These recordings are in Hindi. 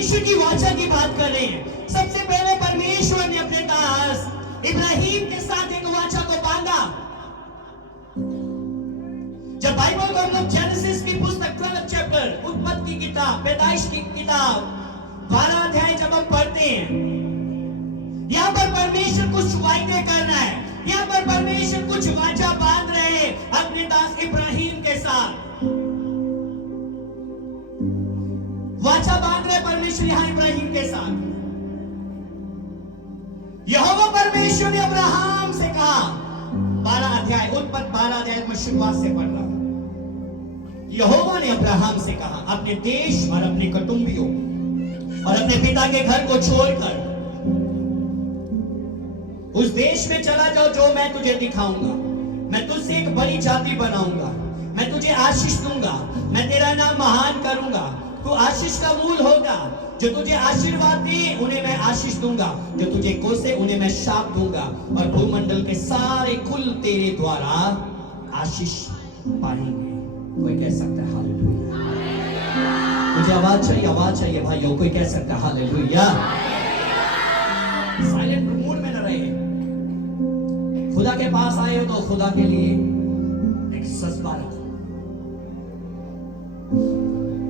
परमेश्वर की वाचा की बात कर रहे हैं। सबसे पहले परमेश्वर ने अपने दास इब्राहिम के साथ एक वाचा को बांधा। जब बाइबल को हम लोग जेनेसिस की पुस्तक 12 चैप्टर, उत्पत्ति की किताब, पैदाइश की किताब 12 अध्याय जब हम पढ़ते हैं, यहाँ पर परमेश्वर कुछ वायदे कर रहा है। यहाँ पर परमेश्वर कुछ वाचा बांध रहे हैं अपने दास इब्राहिम के साथ। वाचा बांध रहे परमेश्वर यहाँ इब्राहिम के साथ। यहोवा परमेश्वर ने अब्राहम से कहा, 12 अध्याय, उत्पत्ति 12 अध्याय में शुरुआत से पढ़ रहा हूं। यहोवा ने अब्राहम से कहा, अपने देश और अपने कुटुंबियों और अपने पिता के घर को छोड़कर उस देश में चला जाओ जो मैं तुझे दिखाऊंगा। मैं तुझसे एक बड़ी जाति बनाऊंगा, मैं तुझे आशीष दूंगा, मैं तेरा नाम महान करूंगा, तू आशीष का मूल होगा। जो तुझे आशीर्वाद दे उन्हें मैं आशीष दूंगा, जो तुझे कोसे उन्हें मैं शाप दूंगा, और भूमंडल के सारे कुल तेरे द्वारा आशीष पाएंगे। कोई कह सकता है हालेलुया? मुझे आवाज चाहिए भाइयों। कोई कह सकता है हालेलुया? साइलेंट मूड में न रहे। खुदा के पास आए हो तो खुदा के लिए एक जज्बा रखो।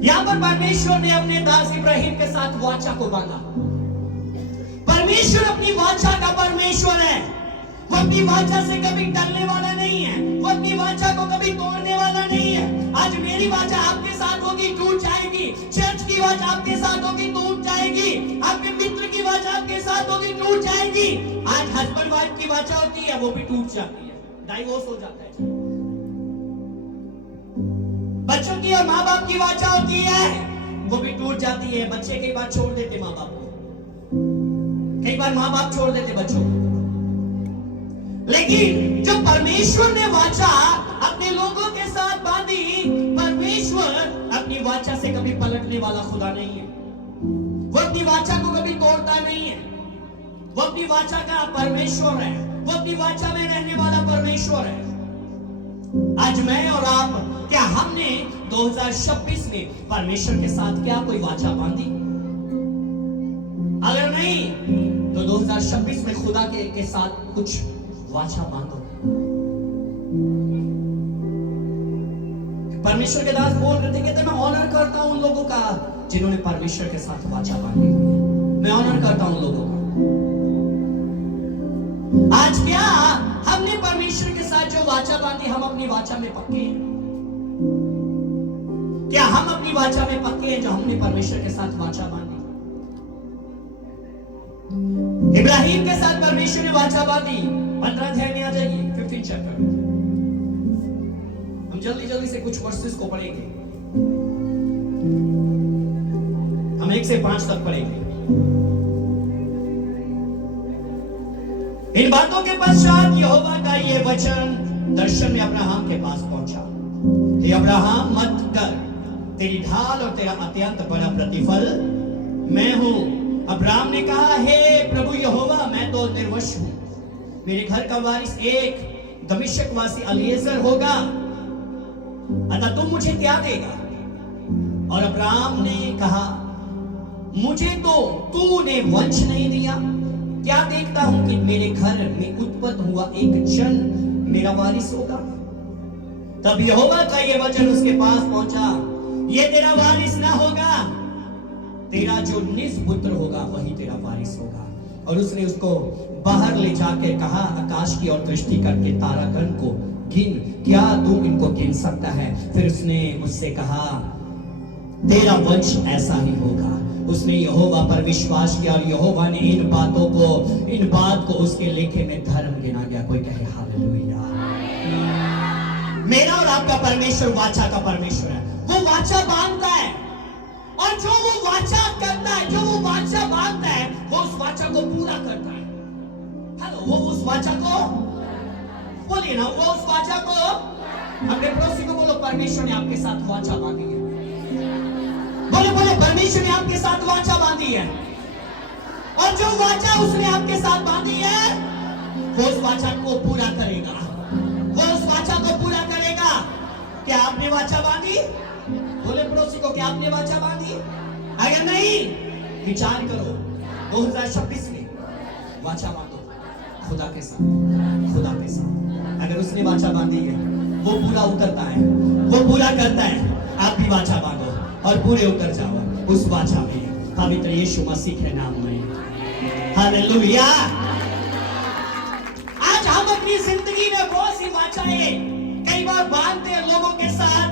यहां पर परमेश्वर ने अपने दास इब्राहिम के साथ वाचा को बांधा। परमेश्वर अपनी वाचा का परमेश्वर है। वो अपनी वाचा से कभी टलने वाला नहीं है। वो अपनी वाचा को कभी तोड़ने वाला नहीं है। आज मेरी वाचा आपके साथ होगी, टूट जाएगी। चर्च की वाचा आपके साथ होगी, टूट जाएगी। आपके मित्र की वाचा आपके साथ होगी, टूट जाएगी। आज हस्बैंड वाइफ की वाचा होती है, वो भी टूट जाती है, डाइवोर्स हो जाता है। बच्चों की और माँ बाप की वाचा होती है, वो भी टूट जाती है। बच्चे कई बार छोड़ देते माँ बाप को, कई बार माँ बाप छोड़ देते बच्चों को। लेकिन जो परमेश्वर ने वाचा अपने लोगों के साथ बांधी, परमेश्वर अपनी वाचा से कभी पलटने वाला खुदा नहीं है। वो अपनी वाचा को कभी तोड़ता नहीं है। वो अपनी वाचा का परमेश्वर है। वो अपनी वाचा में रहने वाला परमेश्वर है। आज मैं और आप, क्या हमने 2026 में परमेश्वर के साथ क्या कोई वाचा बांधी? अगर नहीं तो 2026 में खुदा के साथ कुछ वाचा बांधो। परमेश्वर के दास बोल रहे थे, कहते मैं ऑनर करता हूं उन लोगों का जिन्होंने परमेश्वर के साथ वाचा बांधी। मैं ऑनर करता हूं उन लोगों का। आज क्या हमने परमेश्वर के साथ जो वाचा बांधी, हम अपनी वाचा में पक्के हैं? क्या हम अपनी वाचा में पक्के हैं जो हमने परमेश्वर के साथ वाचा बांधी? इब्राहिम के साथ परमेश्वर ने वाचा बांधी। 15 अध्याय में आ जाइए, 15 चैप्टर। हम जल्दी से कुछ वर्सेस को पढ़ेंगे। हम 1 से 5 तक पढ़ेंगे। इन बातों के पश्चात यहोवा का यह वचन दर्शन में अब्राहम के पास पहुंचा। हे अब्राहम, मत कर, तेरी ढाल और तेरा अत्यंत बड़ा प्रतिफल मैं हूं। अब्राहम ने कहा, हे प्रभु यहोवा, मैं तो निर्वंश हूं। मेरे घर का वारिस एक दमिश्क वासी अलीएजर होगा, अतः तुम मुझे क्या देगा? और अब्राहम ने कहा, मुझे तो तूने वंश नहीं दिया। क्या देखता हूं कि मेरे घर में उत्पन्न हुआ एक जन मेरा वारिस होगा। तब यहोवा का यह वचन उसके पास पहुंचा, ये तेरा वारिस ना होगा, तेरा जो निजपुत्र होगा वही तेरा वारिस होगा। और उसने उसको बाहर ले जाकर कहा, आकाश की ओर दृष्टि करके तारागण को गिन, क्या तू इनको गिन सकता है? फिर उसने मुझसे कहा, तेरा वंश ऐसा ही होगा। उसने यहोवा पर विश्वास किया और यहोवा ने इन बात को उसके लेखे में धर्म गिना गया। कोई कहे हालेलुया? मेरा और आपका परमेश्वर वाचा का परमेश्वर है। वो वाचा बांधता है, और जो वो वाचा करता है, जो वो वाचा बांधता है, वो उस वाचा को पूरा करता है। हेलो, वो उस वाचा को बोलिए ना, वो उस वाचा को, अपने पड़ोसी को बोलो, परमेश्वर ने आपके साथ वाचा बांधी है। बोले परमेश्वर ने आपके साथ वाचा बांधी है। और जो वाचा उसने आपके साथ बांधी है, वो उस वाचा को पूरा करेगा। वो उस वाचा को पूरा करेगा। क्या आपने वाचा बांधी? बोले पड़ोसी को, क्या आपने वाचा बांधी? अगर नहीं विचार करो 2026 में वाचा बांधो खुदा के साथ, खुदा के साथ। अगर उसने वाचा बांधी है वो पूरा उतरता है, वो पूरा करता है। आप भी वाचा बांधो और पूरे उतर जाओ उस वाचा में, पवित्र यीशु मसीह के नाम में। हालेलुया। आज हम अपनी जिंदगी में बहुत सी वाचाएं कई बार बांधते हैं लोगों के साथ,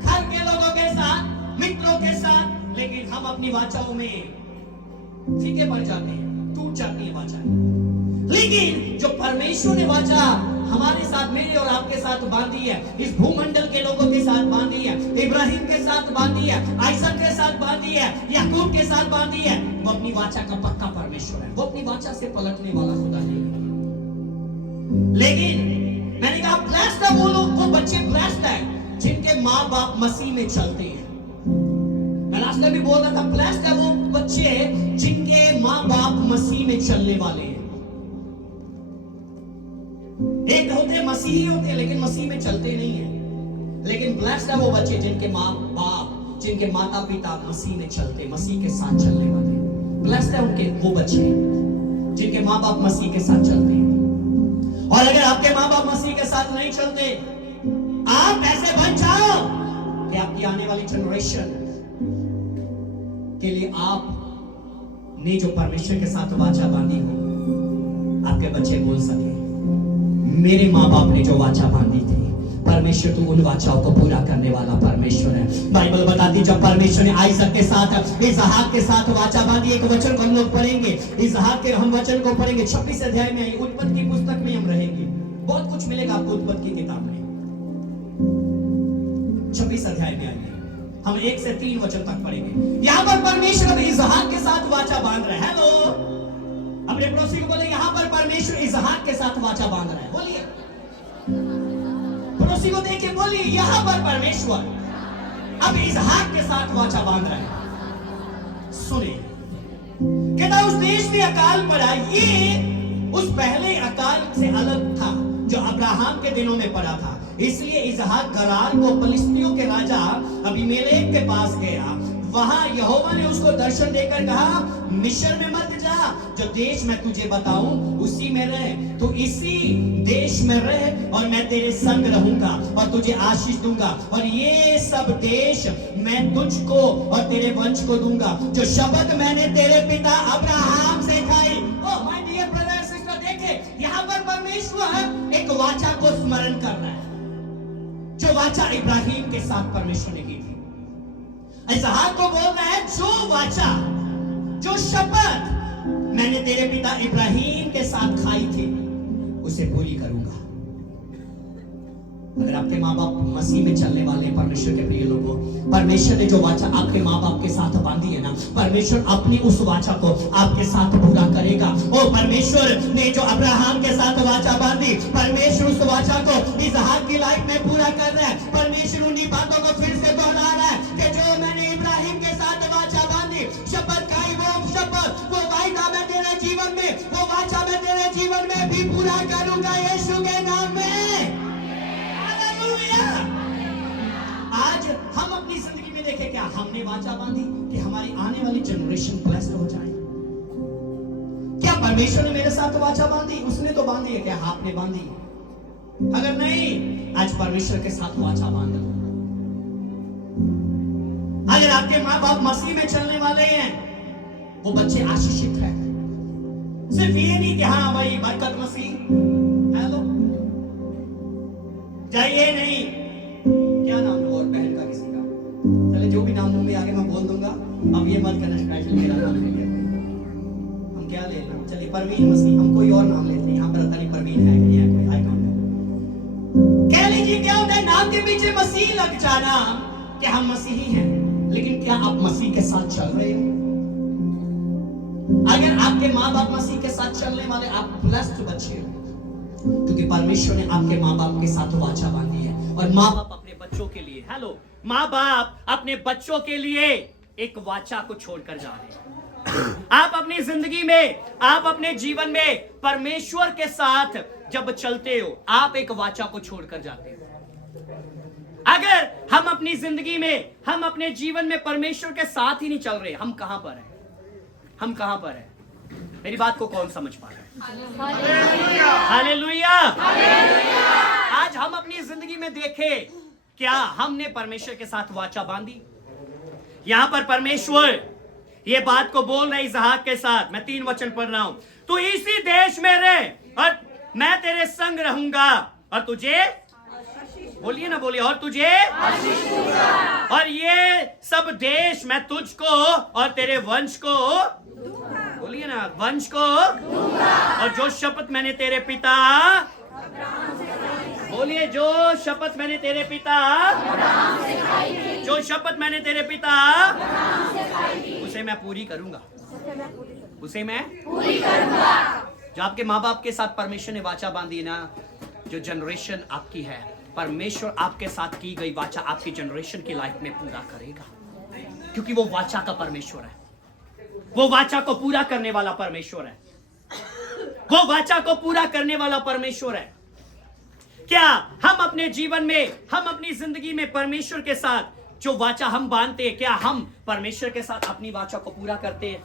घर के लोगों के साथ, मित्रों के साथ, लेकिन हम अपनी वाचाओं में फीके पड़ जाते हैं, टूट जाती है वाचाएं। लेकिन जो परमेश्वर ने वाचा हमारे साथ, मेरे और आपके साथ बांधी है, इस भूमंडल के लोगों के साथ बांधी है, इब्राहिम के साथ बांधी है, आइसक के साथ बांधी है, याकूब के साथ बांधी है, वो अपनी वाचा का पक्का परमेश्वर है। वो अपनी वाचा से पलटने वाला खुदा नहीं है। लेकिन मैंने कहा ब्लेस्ड है वो लोग, वो बच्चे ब्लेस्ड है जिनके माँ बाप मसीह में चलते हैं। मैं लास्ट में भी बोल रहा था ब्लेस्ड है वो बच्चे जिनके माँ बाप मसीह में चलने वाले हैं। एक होते मसीही होते लेकिन मसीह में चलते नहीं है, लेकिन ब्लेस्ड है वो बच्चे जिनके माँ बाप, जिनके माता पिता मसीह में चलते, मसीह के साथ चलने वाले। ब्लेस्ड है उनके वो बच्चे जिनके माँ बाप मसीह के साथ चलते हैं। और अगर आपके माँ बाप मसीह के साथ नहीं चलते, आप ऐसे बन जाओ कि आपकी आने वाली जनरेशन के लिए आप ने जो परमेश्वर के साथ वाचा बांधी हो, आपके बच्चे बोल सके मेरे माँ बाप ने जो वाचा बांधी थी, परमेश्वर तू उन वाचाओं को पूरा करने वाला परमेश्वर है। बाइबल बताती जब परमेश्वर ने आइसक के साथ, इसहाक के साथ वाचा बांधी, एक वचन को हम लोग पढ़ेंगे, इसहाक के हम वचन को पढ़ेंगे 26 अध्याय में, उत्पत्ति की पुस्तक में हम रहेंगे। बहुत कुछ मिलेगा आपको उत्पत्ति की किताब में। 26 अध्याय में आइए, हम 1 से 3 वचन तक पढ़ेंगे। यहाँ पर परमेश्वर इसहाक के साथ वाचा बांध रहा है। हेलो, अपने पड़ोसी को बोले यहाँ पर परमेश्वर इसहाक के साथ वाचा बांध रहा है। बोलिए, पड़ोसी को देख के बोलिए यहाँ पर परमेश्वर अब इसहाक के साथ वाचा बांध रहा है। सुनिए, कहता उस देश में अकाल पड़ा, ये उस पहले अकाल से अलग था जो अब्राहम के दिनों में पड़ा था। इसलिए इसहाक गरार को फिलिस्तियों के राजा अबीमेलेक के पास गया। वहां यहोवा ने उसको दर्शन देकर कहा मिस्र में मत जा, जो देश मैं तुझे बताऊं उसी में रह। तो इसी देश में रह और मैं तेरे संग रहूंगा और तुझे आशीष दूंगा, और ये सब देश मैं तुझको और तेरे वंश को दूंगा, जो शपथ मैंने तेरे पिता अब्राहम से खाई। Oh my dear brother and sister, देखे यहाँ पर परमेश्वर एक वाचा को स्मरण कर रहा है, जो वाचा इब्राहिम के साथ परमेश्वर ने की थी। इसहाक को बोल रहा है जो वाचा, जो शपथ मैंने तेरे पिता इब्राहिम के साथ खाई थी, उसे पूरी करूंगा। अगर आपके माँ बाप मसीह में चलने वाले परमेश्वर के प्रिय लोगों, परमेश्वर ने जो वाचा आपके माँ बाप के साथ बांधी है ना, परमेश्वर अपनी उस वाचा को आपके साथ पूरा करेगा। ओ परमेश्वर ने जो अब्राहम के साथ वाचा बांधी, परमेश्वर उस वाचा को इसहाक की लाइफ में पूरा कर रहा है। परमेश्वर उन्हीं बातों को फिर से दोहरा रहा है कि जो मैंने इब्राहिम के साथ वाचा बांधी, शपथ खाई, वो शपथ, वो वायदा मैं तेरे जीवन में, वो वाचा मैं तेरे जीवन में भी पूरा करूंगा यीशु के नाम में। आज हम अपनी जिंदगी में देखें, क्या हमने वाचा बांधी कि हमारी आने वाली जनरेशन ब्लेस्ड हो जाए? क्या परमेश्वर ने मेरे साथ वाचा बांधी? उसने तो बांधी है, क्या आपने बांधी? अगर नहीं, आज परमेश्वर के साथ वाचा बांध लो। अगर आपके माँ बाप मसीह में चलने वाले हैं, वो बच्चे आशीषित हैं। सिर्फ ये नहीं कि हाँ भाई बरकत मसीह, हेलो, चाहिए नहीं, क्या नाम लो और बहन का किसी का, चले जो भी नाम मुंह में आगे मैं बोल दूंगा, अब ये मत करना स्पेशल मेरा नाम ले लिया। हम क्या ले लें, चलिए परवीन मसीह, हम कोई और नाम लेते हैं। यहाँ पर नहीं परवीन है नहीं है, कोई आइकॉन है। कह लीजिए क्या होता है नाम के पीछे मसीह लग जाना, कि हम मसीही हैं, लेकिन क्या आप मसीह के साथ चल रहे हैं? अगर आपके माँ बाप मसीह के साथ चलने वाले, आप ब्लेस्ड बच्चे हो, क्योंकि परमेश्वर ने आपके माँ बाप के साथ वाचा बांधी है। और माँ बाप अपने बच्चों के लिए, हेलो, माँ बाप अपने बच्चों के लिए एक वाचा को छोड़कर जा रहे हैं। आप अपनी जिंदगी में, आप अपने जीवन में परमेश्वर के साथ जब चलते हो, आप एक वाचा को छोड़कर जाते हो। अगर हम अपनी जिंदगी में, हम अपने जीवन में परमेश्वर के साथ ही नहीं चल रहे, हम कहां पर हैं? हम कहां पर है? मेरी बात को कौन समझ पा रहा है? हालेलुया। आज हम अपनी जिंदगी में देखें, क्या हमने परमेश्वर के साथ वाचा बांधी? यहां पर परमेश्वर ये बात को बोल रहा है इसहाक के साथ। मैं 3 वचन पढ़ रहा हूं। तू इसी देश में रह और मैं तेरे संग रहूंगा और तुझे, बोलिए ना, बोलिए, और तुझे आशीष दूंगा। और ये सब देश मैं तुझको और तेरे वंश को, बोलिए ना, वंश को दूंगा। और जो शपथ मैंने तेरे पिता, बोलिए, जो शपथ मैंने तेरे पिता, जो शपथ मैंने तेरे पिता, उसे मैं पूरी करूंगा, उसे मैं पूरी करूंगा। जो आपके माँ बाप के साथ परमेश्वर ने वाचा बांधी ना, जो जनरेशन आपकी है, परमेश्वर आपके साथ की गई वाचा आपकी जनरेशन की लाइफ में पूरा करेगा, क्योंकि वो वाचा का परमेश्वर है। वो वाचा को पूरा करने वाला परमेश्वर है। वो वाचा को पूरा करने वाला परमेश्वर है। क्या हम अपने जीवन में, हम अपनी जिंदगी में परमेश्वर के साथ जो वाचा हम बांधते हैं, क्या हम परमेश्वर के साथ अपनी वाचा को पूरा करते हैं?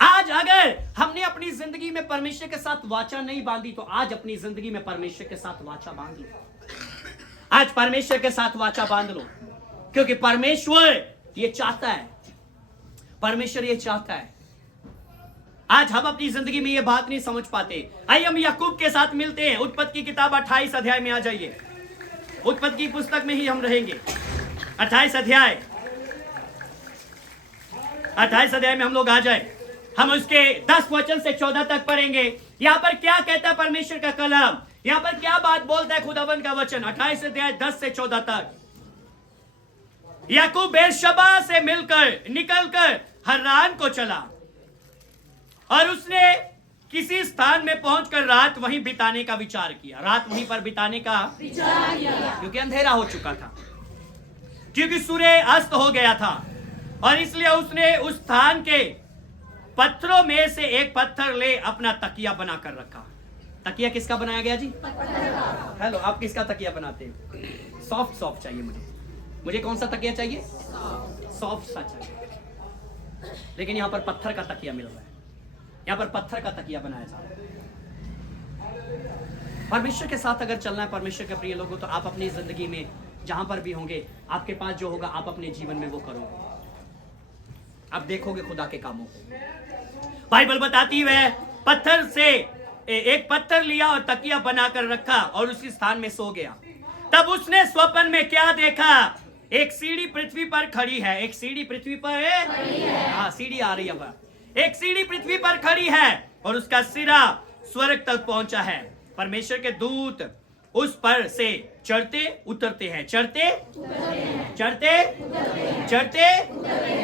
आज अगर हमने अपनी जिंदगी में परमेश्वर के साथ वाचा नहीं बांधी, तो आज अपनी जिंदगी में परमेश्वर के साथ वाचा बांध लो। आज परमेश्वर के साथ वाचा बांध लो, क्योंकि परमेश्वर ये चाहता है, परमेश्वर ये चाहता है। आज हम अपनी जिंदगी में ये बात नहीं समझ पाते। आइए हम याकूब के साथ मिलते हैं। उत्पत्ति की किताब 28 अध्याय में आ जाइए। उत्पत्ति की पुस्तक में ही हम रहेंगे। 28 अध्याय में हम लोग आ जाए। हम उसके 10 वचन से 14 तक पढ़ेंगे। यहाँ पर क्या कहता है परमेश्वर का कलाम, यहाँ पर क्या बात बोलता है खुदावन का वचन। 28 अध्याय 10 से 14 तक। याकूब बेरशबा से निकलकर हर्रान को चला और उसने किसी स्थान में पहुंचकर रात वहीं बिताने का विचार किया। रात वहीं पर बिताने का विचार किया, क्योंकि अंधेरा हो चुका था, क्योंकि सूर्य अस्त हो गया था, और इसलिए उसने उस स्थान के पत्थरों में से एक पत्थर ले अपना तकिया बनाकर रखा। तकिया किसका बनाया गया जी? हेलो, आप किसका तकिया बनाते हैं? सॉफ्ट चाहिए मुझे कौन सा तकिया चाहिए? सॉफ्ट सा चाहिए। लेकिन यहाँ पर पत्थर का तकिया मिल रहा है। यहाँ पर पत्थर का तकिया बनाया जा रहा है। परमेश्वर के साथ अगर चलना है परमेश्वर के प्रिय लोगों, तो आप अपनी जिंदगी में जहां पर भी होंगे, आपके पास जो होगा आप अपने जीवन में वो करोगे। आप देखोगे खुदा के कामों को। बाइबल बताती है पत्थर से एक पत्थर लिया और तकिया बनाकर रखा और उसी स्थान में सो गया। तब उसने स्वप्न में क्या देखा? एक सीढ़ी पृथ्वी पर खड़ी है। एक सीढ़ी पृथ्वी पर है। हाँ, सीढ़ी आ रही है। एक सीढ़ी पृथ्वी पर खड़ी है और उसका सिरा स्वर्ग तक पहुंचा है। परमेश्वर के दूत उस पर से चढ़ते उतरते हैं, चढ़ते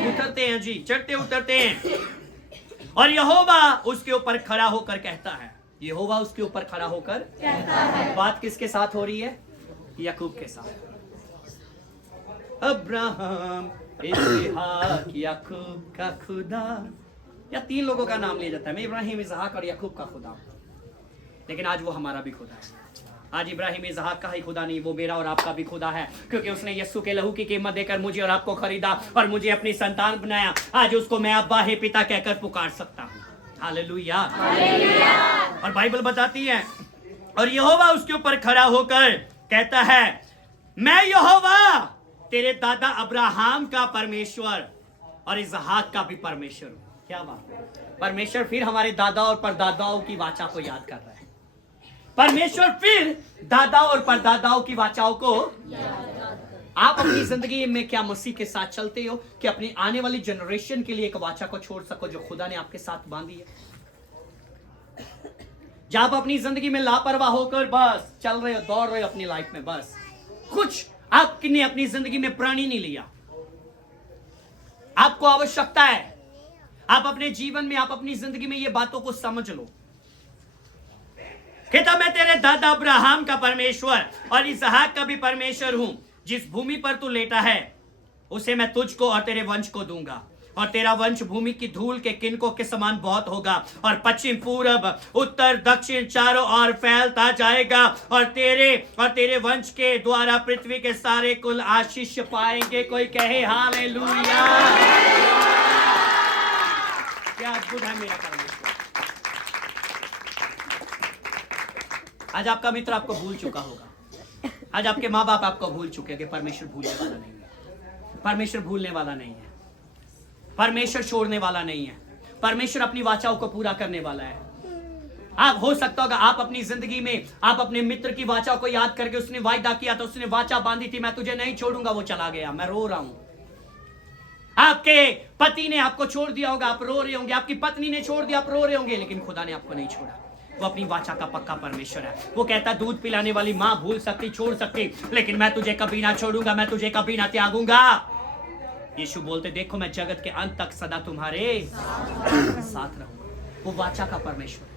उतरते हैं जी, चढ़ते उतरते हैं। और यहोवा उसके ऊपर खड़ा होकर कहता है, यहोवा उसके ऊपर खड़ा होकर कहता है। बात किसके साथ हो रही है? याकूब के साथ। अब्राहम, इसहाक, याकूब का खुदा, या 3 लोगों का नाम लिया जाता है। मैं इब्राहिम, इसहाक और याकूब का खुदा। लेकिन आज वो हमारा भी खुदा है। आज इब्राहिम इसहाक का ही खुदा नहीं, वो मेरा और आपका भी खुदा है, क्योंकि उसने यीशु के लहू की कीमत देकर मुझे और आपको खरीदा और मुझे अपनी संतान बनाया। आज उसको मैं अब्बा हे पिता कहकर पुकार सकता हूँ। हालेलुया। और बाइबल बताती है, और यहोवा उसके ऊपर खड़ा होकर कहता है, मैं यहोवा तेरे दादा अब्राहम का परमेश्वर और इसहाक का भी परमेश्वर हूँ। क्या बात है! परमेश्वर फिर हमारे दादा और परदादाओं की वाचा को याद कर रहा है। परमेश्वर फिर दादा और परदादाओं की वाचाओं को। आप अपनी जिंदगी में क्या मसीह के साथ चलते हो कि अपनी आने वाली जनरेशन के लिए एक वाचा को छोड़ सको जो खुदा ने आपके साथ बांधी है? जब आप अपनी जिंदगी में लापरवाह होकर बस चल रहे हो, दौड़ रहे हो अपनी लाइफ में, बस कुछ आपने अपनी जिंदगी में प्रण ही नहीं लिया। आपको आवश्यकता है, आप अपने जीवन में, आप अपनी जिंदगी में ये बातों को समझ लो। कहता, मैं तेरे दादा अब्राहम का परमेश्वर और इसहाक का भी परमेश्वर हूं। जिस भूमि पर तू लेटा है उसे मैं तुझको और तेरे वंश को दूंगा, और तेरा वंश भूमि की धूल के किनकों के समान बहुत होगा, और पश्चिम, पूरब, उत्तर, दक्षिण चारों ओर फैलता जाएगा, और तेरे वंश के द्वारा पृथ्वी के सारे कुल आशीष पाएंगे। कोई कहे हालेलुया। अद्भुत है मेरा परमेश्वर। आज आपका मित्र आपको भूल चुका होगा, आज आपके माँ बाप आपको भूल चुके हैं कि परमेश्वर भूलने वाला नहीं है, परमेश्वर भूलने वाला नहीं है, परमेश्वर छोड़ने वाला नहीं है, परमेश्वर अपनी वाचाओं को पूरा करने वाला है। आप हो सकता होगा आप अपनी जिंदगी में आप अपने मित्र की वाचा को याद करके, उसने वायदा किया था, उसने वाचा बांधी थी, मैं तुझे नहीं छोड़ूंगा, वो चला गया, मैं रो रहा हूं। आपके पति ने आपको छोड़ दिया होगा, आप रो रहे होंगे, आपकी पत्नी ने छोड़ दिया, आप रो रहे होंगे, लेकिन खुदा ने आपको नहीं छोड़ा। वो अपनी वाचा का पक्का परमेश्वर है। वो कहता दूध पिलाने वाली मां भूल सकती, छोड़ सकती, लेकिन मैं तुझे कभी ना छोड़ूंगा, मैं तुझे कभी ना त्यागूंगा। यीशु बोलते देखो मैं जगत के अंत तक सदा तुम्हारे साथ रहूंगा। वो वाचा का परमेश्वर है,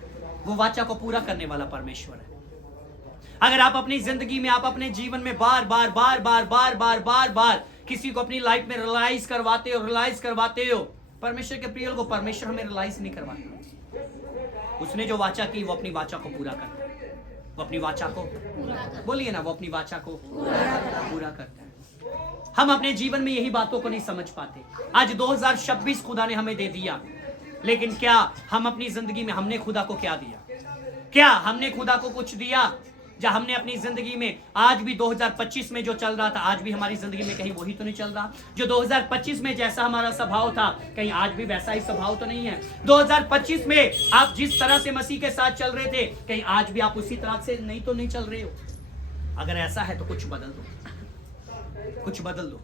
वो वाचा को पूरा करने वाला परमेश्वर है। अगर आप अपनी जिंदगी में, आप अपने जीवन में बार बार बार बार बार बार बार बार किसी को अपनी लाइफ में रियलाइज करवाते हो, परमेश्वर के प्रिय को परमेश्वर हमें रियलाइज नहीं करवाता। उसने जो वाचा की वो अपनी वाचा को पूरा करता है, वो अपनी वाचा को बोलिए ना, वो अपनी वाचा को पूरा करता है। हम अपने जीवन में यही बातों को नहीं समझ पाते। आज 2026 खुदा ने हमें दे दिया, लेकिन क्या हम अपनी जिंदगी में हमने खुदा को क्या दिया? क्या हमने खुदा को कुछ दिया? जब हमने अपनी जिंदगी में आज भी 2025 में जो चल रहा था, आज भी हमारी जिंदगी में कहीं वही तो नहीं चल रहा? जो 2025 में जैसा हमारा स्वभाव था, कहीं आज भी वैसा ही स्वभाव तो नहीं है? 2025 में आप जिस तरह से मसीह के साथ चल रहे थे, कहीं आज भी आप उसी तरह से नहीं तो नहीं चल रहे हो? अगर ऐसा है तो कुछ बदल दो, कुछ बदल दो।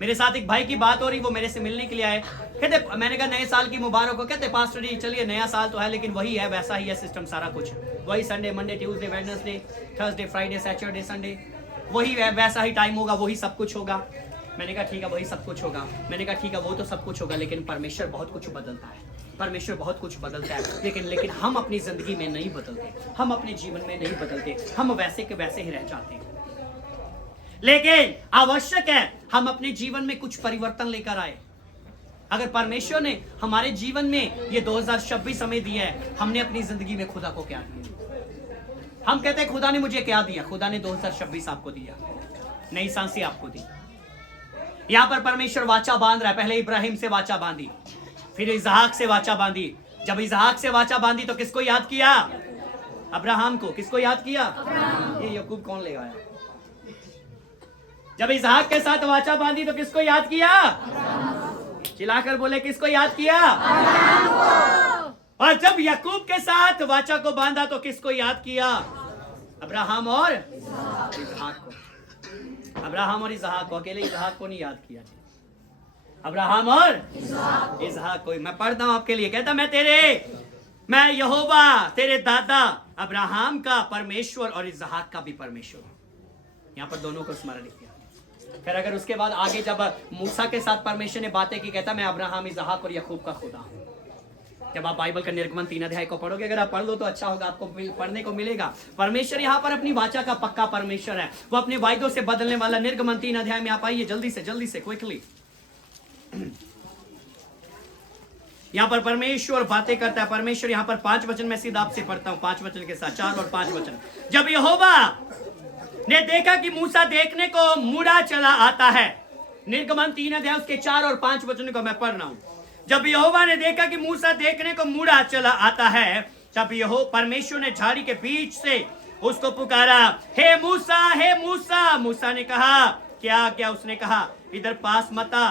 मेरे साथ एक भाई की बात हो रही, वो मेरे से मिलने के लिए आए, कहते, मैंने कहा नए साल की मुबारक हो। कहते पास्टर जी चलिए नया साल तो है, लेकिन वही है, वैसा ही है सिस्टम, सारा कुछ वही, Sunday Monday Tuesday Wednesday Thursday Friday Saturday Sunday, वही वैसा ही टाइम होगा, वही सब कुछ होगा। मैंने कहा ठीक है, वही सब कुछ होगा। मैंने कहा ठीक है, वो तो सब कुछ होगा, लेकिन परमेश्वर बहुत कुछ बदलता है, परमेश्वर बहुत कुछ बदलता है, लेकिन हम अपनी जिंदगी में नहीं बदलते, हम अपने जीवन में नहीं बदलते, हम वैसे के वैसे ही रह जाते हैं। लेकिन आवश्यक है हम अपने जीवन में कुछ परिवर्तन लेकर आए। अगर परमेश्वर ने हमारे जीवन में ये 2026 हमें दिया है, हमने अपनी जिंदगी में खुदा को क्या दिया? हम कहते हैं खुदा ने मुझे क्या दिया? खुदा ने 2026 आपको दिया, नई सांसें आपको दी। यहां पर परमेश्वर वाचा बांध रहा है। पहले इब्राहिम से वाचा बांधी, फिर इसहाक से वाचा बांधी। जब इसहाक से वाचा बांधी तो किसको याद किया? अब्राहम को। किसको याद किया? ये याकूब कौन ले आया? जब इसहाक के साथ वाचा बांधी तो किसको याद किया? चिल्लाकर बोले, किसको याद किया? और जब याकूब के साथ वाचा को बांधा तो किसको याद किया? अब्राहम और इसहाक को। अब्राहम और इसहाक को, अकेले इसहाक को नहीं याद किया। अब्राहम और इसहाक को। मैं पढ़ता हूं आपके लिए, कहता मैं यहोवा तेरे दादा अब्राहम का परमेश्वर और इसहाक का भी परमेश्वर। यहां पर दोनों को स्मरण किया। फिर अगर उसके बाद आगे जब मूसा के साथ परमेश्वर ने बातें की, कहता मैं अब्राहम, इसहाक और याकूब का खुदा हूं। जब आप बाइबल का निर्गमन 3 अध्याय को पढ़ोगे, अगर आप पढ़ लो तो अच्छा होगा, आपको पढ़ने को मिलेगा। परमेश्वर यहाँ पर अपनी वाचा का पक्का परमेश्वर है, वो अपने वायदों से बदलने वाला। निर्गमन 3 अध्याय में आप आइए जल्दी से क्विकली। यहाँ पर परमेश्वर बातें करता है। परमेश्वर यहाँ पर 5 वचन में सीधा आपसे पढ़ता हूँ, 5 वचन के साथ, 4 और 5 वचन। जब यहोवा ने देखा कि मूसा देखने को मुड़ा चला आता है। निर्गमन 3 अध्याय उसके 4 और 5 वचन को मैं पढ़ रहा हूं। जब यहोवा ने देखा कि मूसा देखने को मुड़ा चला आता है, तब परमेश्वर ने झाड़ी के बीच से उसको पुकारा, हे मूसा, हे मूसा। मूसा ने कहा, क्या? उसने कहा, इधर पास मत आ,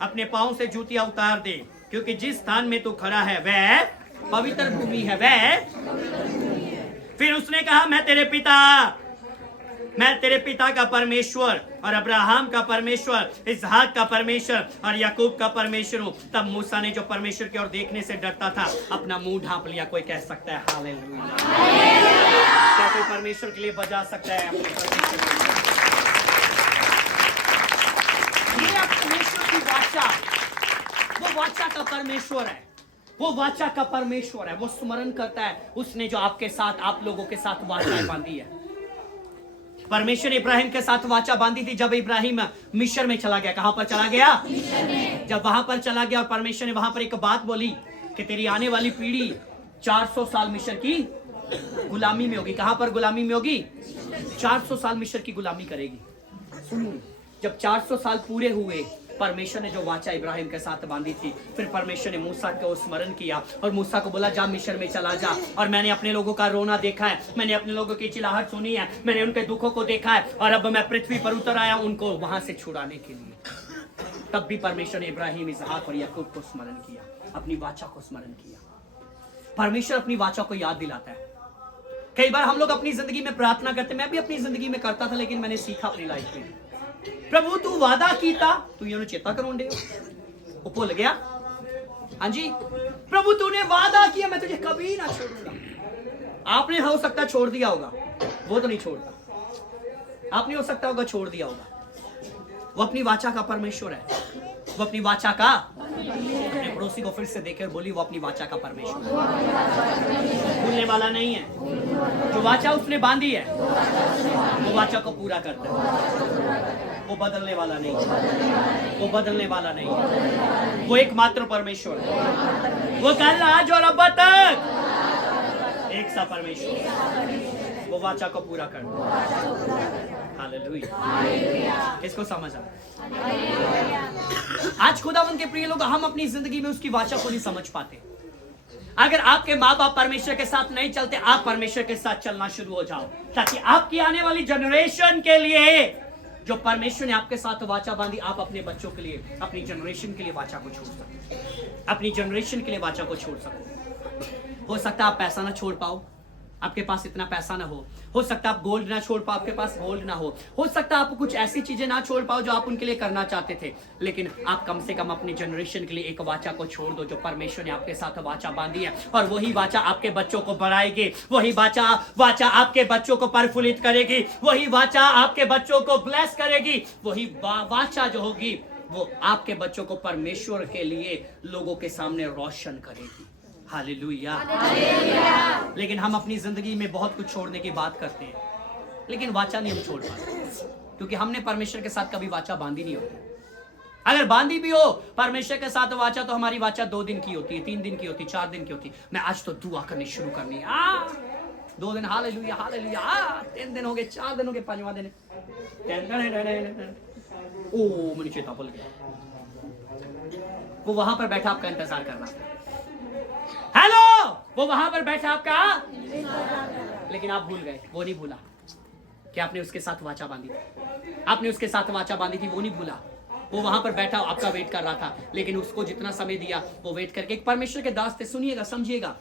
अपने पांव से जूतियां उतार दे, क्योंकि जिस स्थान में तू खड़ा है वह पवित्र भूमि है, फिर उसने कहा, मैं तेरे पिता का परमेश्वर और अब्राहम का परमेश्वर, इसहाक का परमेश्वर और याकूब का परमेश्वर हूं। तब मूसा ने, जो परमेश्वर की ओर देखने से डरता था, अपना मुंह ढांप लिया। कोई कह सकता है हालेलुया? क्या कोई परमेश्वर के लिए बजा सकता है? ये परमेश्वर की वाचा, वो वाचा का परमेश्वर है, वो वाचा का परमेश्वर है। वो स्मरण करता है उसने जो आपके साथ, आप लोगों के साथ वाचा बांधी है। परमेश्वर इब्राहिम के साथ वाचा बांधी थी जब इब्राहिम मिस्र में चला गया। कहां पर चला गया? जब वहां पर चला गया और परमेश्वर ने वहां पर एक बात बोली कि तेरी आने वाली पीढ़ी 400 साल मिस्र की गुलामी में होगी। कहां पर गुलामी में होगी? 400 साल मिस्र की गुलामी करेगी। सुनो, जब 400 साल पूरे हुए परमेश्वर ने जो वाचा इब्राहिम के साथ बांधी थी, फिर परमेश्वर ने मूसा को स्मरण किया और मूसा को बोला जा मिस्र में चला जा, और मैंने अपने लोगों का रोना देखा है, मैंने अपने लोगों की चिल्लाहट सुनी है, मैंने उनके दुखों को देखा है, और अब मैं पृथ्वी पर उतर आया उनको वहां से छुड़ाने के लिए। तब भी परमेश्वर ने इब्राहिम, इसहाक और याकूब को स्मरण किया, अपनी वाचा को स्मरण किया। परमेश्वर अपनी वाचा को याद दिलाता है। कई बार हम लोग अपनी जिंदगी में प्रार्थना करते, मैं भी अपनी जिंदगी में करता था, लेकिन मैंने सीखा अपनी लाइफ में, प्रभु तू वादा कीता, तू ये चेता करोंडे वो भूल गया। हाँ जी, प्रभु तूने वादा किया मैं तुझे कभी ना छोड़ूंगा। आपने हो सकता छोड़ दिया होगा, वो तो नहीं छोड़ता। आपने हो सकता होगा छोड़ दिया होगा। वो अपनी वाचा का परमेश्वर है, वो अपनी वाचा का, अपने पड़ोसी को फिर से देखे और बोली वो अपनी वाचा का परमेश्वर है, भूलने वाला नहीं है। जो वाचा उसने बांधी है वो वाचा को पूरा करता है, वो बदलने वाला नहीं है, वो बदलने वाला नहीं है। वो एकमात्र परमेश्वर है, वो कल आज और अब तक एक सा परमेश्वर, वो वाचा को पूरा करता है। हालेलुया। किसको समझ आ? आज खुदावंद के प्रिय लोग, हम अपनी जिंदगी में उसकी वाचा को नहीं समझ पाते। अगर आपके माँ बाप परमेश्वर के साथ नहीं चलते, आप परमेश्वर के साथ चलना शुरू हो जाओ, ताकि आपकी आने वाली जनरेशन के लिए जो परमेश्वर ने आपके साथ वाचा बांधी, आप अपने बच्चों के लिए, अपनी जनरेशन के लिए वाचा को छोड़ सको, अपनी जनरेशन के लिए वाचा को छोड़ सको। हो सकता है आप पैसा ना छोड़ पाओ, आपके पास इतना पैसा ना हो सकता है आप गोल्ड ना छोड़ पाओ, आपके पास गोल्ड ना हो सकता है आप कुछ ऐसी चीजें ना छोड़ पाओ जो आप उनके लिए करना चाहते थे, लेकिन आप कम से कम अपनी जनरेशन के लिए एक वाचा को छोड़ दो जो परमेश्वर ने आपके साथ वाचा बांधी है, और वही वाचा आपके बच्चों को बढ़ाएगी, वही वाचा आपके बच्चों को प्रफुल्लित करेगी, वही वाचा आपके बच्चों को ब्लेस करेगी, वही वाचा जो होगी वो आपके बच्चों को परमेश्वर के लिए लोगों के सामने रोशन करेगी। हालेलुया। लेकिन हम अपनी जिंदगी में बहुत कुछ छोड़ने की बात करते हैं, लेकिन वाचा नहीं हम छोड़ पाते, क्योंकि हमने परमेश्वर के साथ कभी वाचा बांधी नहीं होती। अगर बांधी भी हो परमेश्वर के साथ वाचा, तो हमारी वाचा 2 दिन की होती है, 3 दिन की होती है, 4 दिन की होती है। मैं आज तो दुआ करनी शुरू करनी है, 2 दिन हालेलुया हालेलुया, 3 दिन हो गए, 4 दिन हो गए, 5वां दिन ओ मुझे चेता भूल गया। वो वहां पर बैठा आपका इंतजार कर रहा था। हेलो, वो वहां पर बैठा आपका, लेकिन आप भूल गए, वो नहीं भूला कि आपने उसके साथ वाचा बांधी थी, आपने उसके साथ वाचा बांधी थी, वो नहीं भूला। वो वहां पर बैठा आपका वेट कर रहा था, लेकिन उसको जितना समय दिया वो वेट करके। एक परमेश्वर के दास थे, सुनिएगा समझिएगा,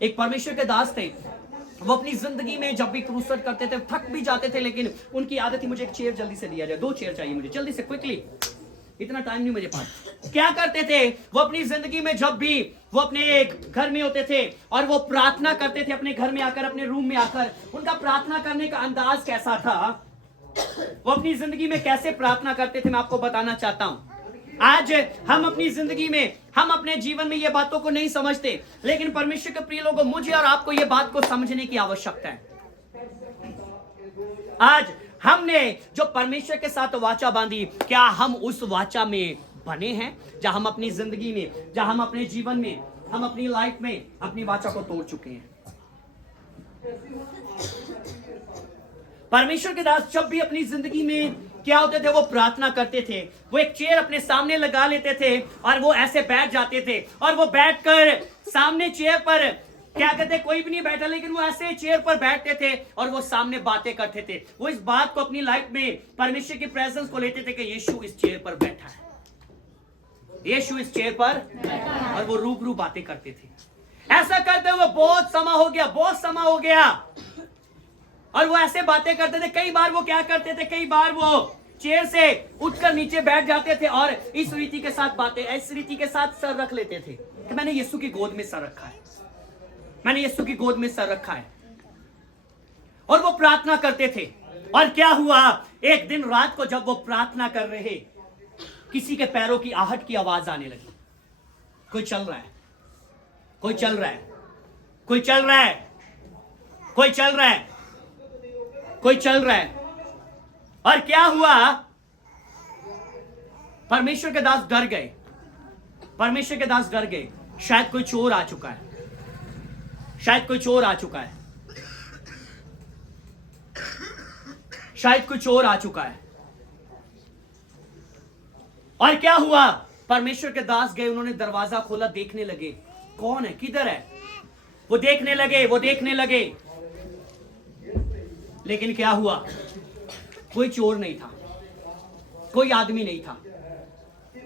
एक परमेश्वर के दास थे, वो अपनी जिंदगी में जब भी क्रूसर करते थे थक भी जाते थे, लेकिन उनकी आदत थी मुझे एक चेयर जल्दी से दिया जाए, 2 चेयर चाहिए मुझे जल्दी से, क्विकली, इतना टाइम नहीं मेरे पास। क्या करते थे वो अपनी जिंदगी में, जब भी वो अपने घर में होते थे और वो प्रार्थना करते थे, अपने घर में आकर, अपने रूम में आकर, उनका प्रार्थना करने का अंदाज कैसा था, वो अपनी जिंदगी में कैसे प्रार्थना करते थे, मैं आपको बताना चाहता हूं। आज हम अपनी जिंदगी में, हम अपने जीवन में ये बातों को नहीं समझते, लेकिन परमेश्वर के प्रिय लोगों, मुझे और आपको ये बात को समझने की आवश्यकता है। आज हमने जो परमेश्वर के साथ वाचा बांधी, क्या हम उस वाचा में बने हैं, जहां हम अपनी जिंदगी में, जहां हम अपने जीवन में, हम अपनी लाइफ में अपनी वाचा को तोड़ चुके हैं। परमेश्वर के दास जब भी अपनी जिंदगी में क्या होते थे, वो प्रार्थना करते थे, वो एक चेयर अपने सामने लगा लेते थे और वो ऐसे बैठ जाते थे, और वो बैठकर सामने चेयर पर क्या कहते, कोई भी नहीं बैठा, लेकिन वो ऐसे चेयर पर बैठते थे और वो सामने बातें करते थे। वो इस बात को अपनी लाइफ में परमेश्वर की प्रेजेंस को लेते थे कि यीशु इस चेयर पर बैठा है, यीशु इस चेयर पर, और वो रूबरू बातें करते थे। ऐसा करते हुए बहुत समय हो गया, बहुत समय हो गया, और वो ऐसे बातें करते थे। कई बार वो क्या करते थे, कई बार वो चेयर से उठकर नीचे बैठ जाते थे और इस रीति के साथ बातें, इस रीति के साथ सर रख लेते थे कि मैंने यीशु की गोद में सर रखा है, मैंने यीशु की गोद में सर रखा है, और वो प्रार्थना करते थे। और क्या हुआ, एक दिन रात को जब वो प्रार्थना कर रहे, किसी के पैरों की आहट की आवाज आने लगी। कोई चल रहा है, कोई चल रहा है, कोई चल रहा है, कोई चल रहा है, कोई चल रहा है। और क्या हुआ, परमेश्वर के दास डर गए, परमेश्वर के दास डर गए, शायद कोई चोर आ चुका है, शायद कोई चोर आ चुका है, शायद कोई चोर आ चुका है। और क्या हुआ, परमेश्वर के दास गए, उन्होंने दरवाजा खोला, देखने लगे कौन है, किधर है, वो देखने लगे, लेकिन क्या हुआ, कोई चोर नहीं था, कोई आदमी नहीं था।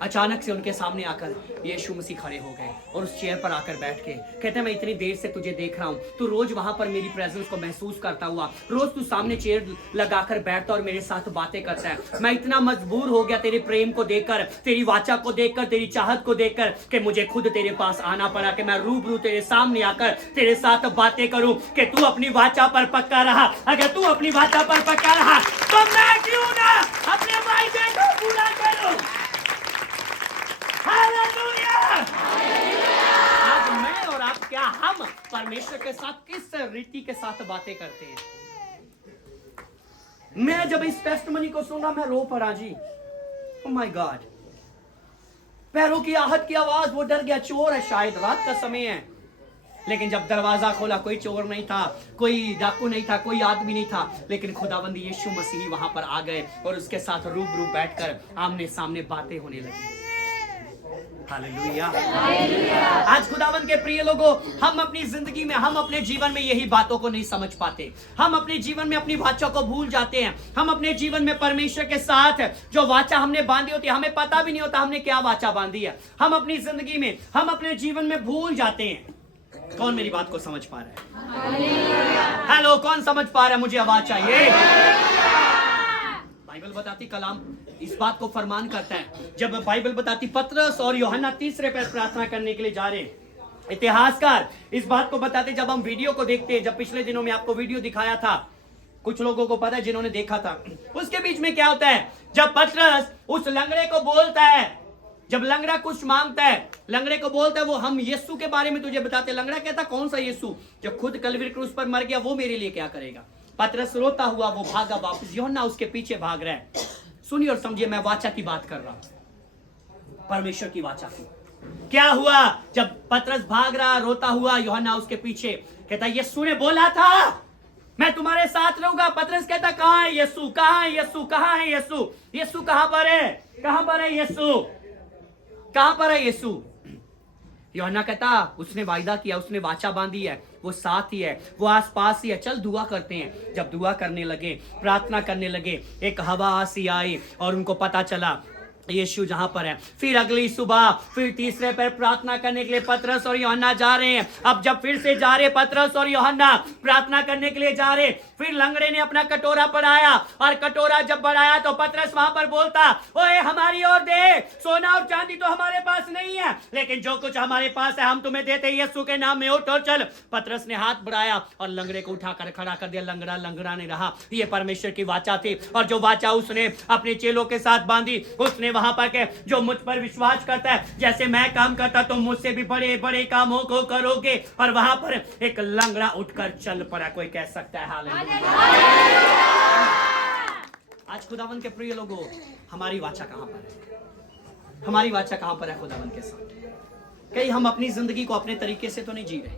अचानक से उनके सामने आकर यीशु मसीह खड़े हो गए और उस चेयर पर आकर बैठ के कहते हैं, मैं इतनी देर से तुझे देख रहा हूं, तू रोज वहां पर मेरी प्रेजेंस को महसूस करता हुआ, रोज तू सामने चेयर लगाकर बैठता और मेरे साथ बातें करता है। मैं इतना मजबूर हो गया तेरे प्रेम को देखकर, तेरी वाचा को देखकर, तेरी चाहत को देखकर कि मुझे खुद तेरे पास आना पड़ा कि मैं रूबरू तेरे सामने आकर तेरे साथ बातें करूं कि तू अपनी वाचा पर पक्का रहा। अगर तू अपनी वाचा पर पक्का रहा तो मैं क्यों ना अपने वायदे को पूरा करूं। आज मैं और आप, क्या हम परमेश्वर के साथ किस रीति के साथ बातें करते हैं। मैं जब इस टेस्टमनी को सुना मैं रो पड़ा जी। ओह माय गॉड, पैरों की आहट की आवाज, वो डर गया, चोर है, शायद रात का समय है। लेकिन जब दरवाजा खोला कोई चोर नहीं था, कोई डाकू नहीं था, कोई आदमी नहीं था, लेकिन खुदावंद यीशु मसीह वहां पर आ गए और उसके साथ रूबरू बैठकर आमने सामने बातें होने लगी। हालेलुया। आज खुदावन के प्रिय लोगों, हम अपनी जिंदगी में, हम अपने जीवन में यही बातों को नहीं समझ पाते। हम अपने जीवन में अपनी वाचा को भूल जाते हैं। हम अपने जीवन में परमेश्वर के साथ जो वाचा हमने बांधी होती है, हमें पता भी नहीं होता हमने क्या वाचा बांधी है। हम अपनी जिंदगी में, हम अपने जीवन में भूल जाते हैं। कौन मेरी बात को समझ पा रहा है? हेलो, कौन समझ पा रहा है? मुझे आवाज चाहिए। बाइबल बताती, कलाम इस बात को फरमान करता है। जब बाइबल बताती पतरस और यूहन्ना तीसरे पैर प्रार्थना करने के लिए जा रहे हैं। इतिहासकार इस बात को बताते, जब हम वीडियो को देखते हैं, जब पिछले दिनों में आपको वीडियो दिखाया था, कुछ लोगों को पता है जिन्होंने देखा था, उसके बीच में क्या होता है, जब पतरस उस लंगड़े को बोलता है, जब लंगड़ा कुछ मांगता है, लंगड़े को बोलता है, वो हम यीशु के बारे में तुझे बताते। लंगड़ा कहता, कौन सा यीशु, जो खुद कलवरी क्रूस पर मर गया, वो मेरे लिए क्या करेगा। पतरस रोता हुआ वो भागा वापस, यूहन्ना उसके पीछे भाग रहा है। सुनिए और समझिए, मैं वाचा की बात कर रहा हूं, परमेश्वर की वाचा की। क्या हुआ, जब पतरस भाग रहा रोता हुआ, यूहन्ना उसके पीछे, कहता यीशु ने बोला था मैं तुम्हारे साथ रहूंगा। पतरस कहता, कहां है यीशु, कहां है यीशु, कहां है यीशु, यीशु कहां पर है, कहां पर है यीशु, कहां पर है यीशु। यूहन्ना कहता, उसने वायदा किया, उसने वाचा बांधी है, वो साथ ही है, वो आसपास ही है, चल दुआ करते हैं। जब दुआ करने लगे, प्रार्थना करने लगे, एक हवा सी आई और उनको पता चला यीशु जहां पर है। फिर अगली सुबह फिर तीसरे पर प्रार्थना करने के लिए पतरस और यूहन्ना जा रहे हैं। अब जब फिर से जा रहे पतरस और यूहन्ना प्रार्थना करने के लिए जा रहे, फिर लंगड़े ने अपना कटोरा बढ़ाया और कटोरा जब बढ़ाया तो पतरस वहां पर बोलता, ओए हमारी ओर दे, सोना और चांदी तो हमारे पास नहीं है, लेकिन जो कुछ हमारे पास है हम तुम्हें देते, यीशु के नाम में उठ और चल। पतरस ने हाथ बढ़ाया और लंगड़े को उठाकर खड़ा कर दिया। लंगड़ा लंगड़ा नहीं रहा। ये परमेश्वर की वाचा थी, और जो वाचा उसने अपने चेलों के साथ बांधी, उसने वहां पर के जो मुझ पर विश्वास करता है, जैसे मैं काम करता तो मुझसे भी बड़े बड़े कामों को करोगे। और वहां पर एक लंगड़ा उठकर चल पड़ा। कोई कह सकता है हालेलुया। आज खुदावन के प्रिय लोगों, हमारी वाचा कहां पर है, हमारी वाचा कहां पर है खुदावन के साथ। कहीं हम अपनी जिंदगी को अपने तरीके से तो नहीं जी रहे,